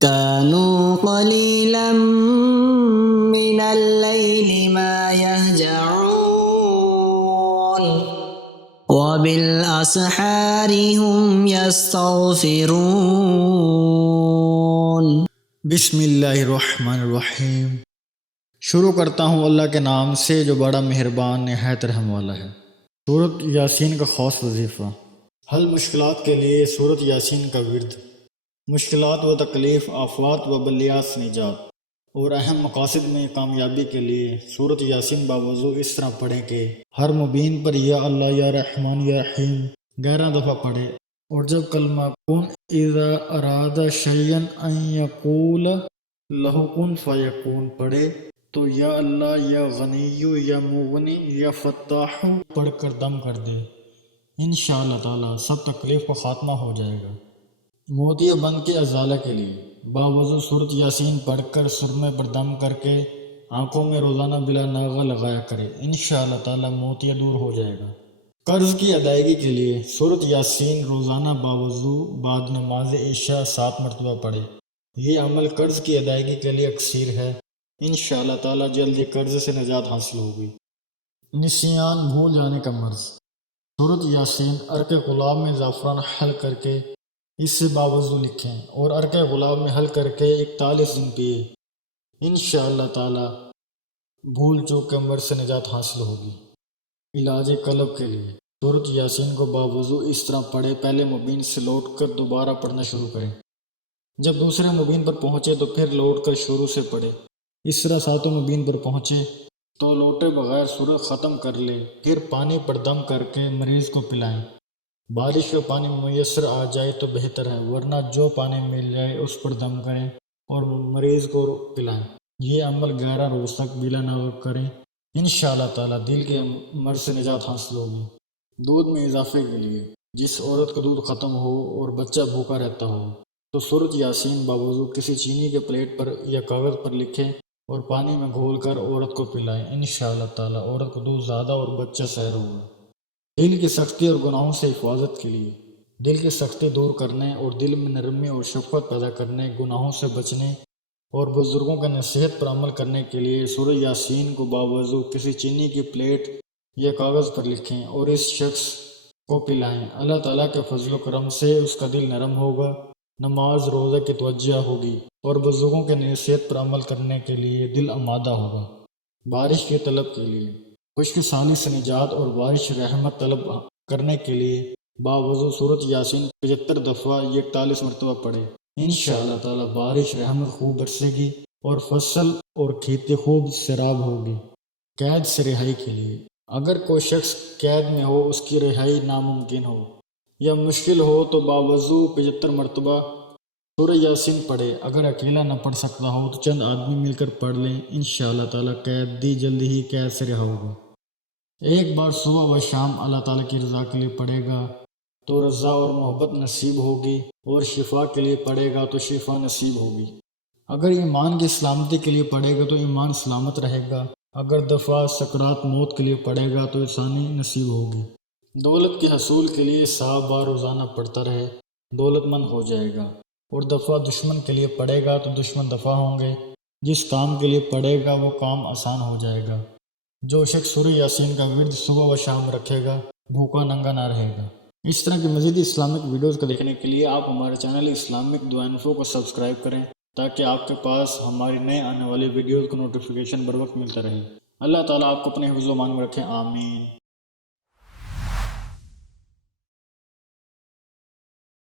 كانوا قليلا من الليل ما يهجعون وبالأسحار هم يستغفرون. بسم اللہ الرحمن الرحیم۔ شروع کرتا ہوں اللہ کے نام سے جو بڑا مہربان نہایت رحم والا ہے۔ سورۃ یاسین کا خاص وظیفہ۔ حل مشکلات کے لیے سورۃ یاسین کا ورد۔ مشکلات و تکلیف، آفات و بلیات سے نجات اور اہم مقاصد میں کامیابی کے لیے سورۃ یاسین باوضو اس طرح پڑھیں کہ ہر مبین پر یا اللہ یا رحمان یا رحیم 11 دفعہ پڑھے، اور جب کلمہ کن اذا اراد شیئا ان یقول لہ کن فیکون پڑھے تو یا اللہ یا غنی یا مغنی یا فتاح پڑھ کر دم کر دے، انشاءاللہ تعالی سب تکلیف کا خاتمہ ہو جائے گا۔ موتیہ بند کے ازالہ کے لیے باوضو سورۃ یاسین پڑھ کر سرمے پر دم کر کے آنکھوں میں روزانہ بلا ناغہ لگایا کرے، انشاءاللہ تعالی موتیہ دور ہو جائے گا۔ قرض کی ادائیگی کے لیے سورۃ یاسین روزانہ باوضو بعد نماز عشاء 7 مرتبہ پڑھے۔ یہ عمل قرض کی ادائیگی کے لیے اکثیر ہے، انشاءاللہ تعالی جلد ہی قرض سے نجات حاصل ہوگی۔ نسیان، بھول جانے کا مرض۔ سورۃ یاسین عرق غلاب میں زعفران حل کر کے اس سے باوضو لکھیں اور عرق غلاب میں حل کر کے 41 دن پیے، انشاءاللہ تعالی بھول چوک کے مرض سے نجات حاصل ہوگی۔ علاج قلب کے لیے سورۃ یاسین کو باوضو اس طرح پڑھے، پہلے مبین سے لوٹ کر دوبارہ پڑھنا شروع کریں، جب دوسرے مبین پر پہنچے تو پھر لوٹ کر شروع سے پڑھے، اس طرح 7 مبین پر پہنچے تو لوٹے بغیر سورت ختم کر لے، پھر پانی پر دم کر کے مریض کو پلائیں۔ بارش کا پانی میسر آ جائے تو بہتر ہے، ورنہ جو پانی مل جائے اس پر دم کریں اور مریض کو پلائیں۔ یہ عمل 11 روز تک بلا ناغہ کریں، انشاءاللہ تعالی دل کے مرض سے نجات حاصل ہوگی۔ دودھ میں اضافے کے لیے جس عورت کا دودھ ختم ہو اور بچہ بھوکا رہتا ہو تو سورۃ یاسین باوضو کسی چینی کے پلیٹ پر یا کاغذ پر لکھیں اور پانی میں گھول کر عورت کو پلائیں، انشاءاللہ تعالی عورت کو دودھ زیادہ اور بچہ سیر ہوگا۔ دل کی سختی اور گناہوں سے حفاظت کے لیے دل کی سختی دور کرنے اور دل میں نرمی اور شفقت پیدا کرنے، گناہوں سے بچنے اور بزرگوں کے نصیحت پر عمل کرنے کے لیے سورۃ یاسین کو باوضو کسی چینی کی پلیٹ یا کاغذ پر لکھیں اور اس شخص کو پلائیں۔ اللہ تعالیٰ کے فضل و کرم سے اس کا دل نرم ہوگا، نماز روزہ کی توجہ ہوگی اور بزرگوں کے نصیحت پر عمل کرنے کے لیے دل آمادہ ہوگا۔ بارش کی طلب کے لیے خشک سالی سے نجات اور بارش رحمت طلب کرنے کے لیے باوضو سورۃ یاسین 75 دفعہ 41 مرتبہ پڑھے، انشاءاللہ تعالی بارش رحمت خوب برسے گی اور فصل اور کھیتی خوب سیراب ہوگی۔ قید سے رہائی کے لیے اگر کوئی شخص قید میں ہو، اس کی رہائی ناممکن ہو یا مشکل ہو تو باوضو 75 مرتبہ سورۃ یاسین پڑھے۔ اگر اکیلا نہ پڑھ سکتا ہو تو چند آدمی مل کر پڑھ لیں، انشاءاللہ تعالی قیدی جلدی ہی قید سے رہا ہوگا۔ ایک بار صبح و شام اللہ تعالیٰ کی رضا کے لیے پڑھے گا تو رضا اور محبت نصیب ہوگی، اور شفا کے لیے پڑھے گا تو شفا نصیب ہوگی۔ اگر ایمان کی سلامتی کے لیے پڑھے گا تو ایمان سلامت رہے گا، اگر دفعہ سکرات موت کے لیے پڑھے گا تو آسانی نصیب ہوگی۔ دولت کے حصول کے لیے 100 بار روزانہ پڑھتا رہے، دولت مند ہو جائے گا، اور دفعہ دشمن کے لیے پڑھے گا تو دشمن دفعہ ہوں گے، جس کام کے لیے پڑھے گا وہ کام آسان ہو جائے گا۔ جو شخص سورۃ یاسین کا ورد صبح و شام رکھے گا بھوکا ننگا نہ رہے گا۔ اس طرح کی مزید اسلامک ویڈیوز کو دیکھنے کے لیے آپ ہمارے چینل اسلامک دعا انفو کو سبسکرائب کریں تاکہ آپ کے پاس ہماری نئے آنے والی ویڈیوز کا نوٹیفیکیشن بر وقت ملتا رہے۔ اللہ تعالیٰ آپ کو اپنے حفظ و امان میں رکھے، آمین۔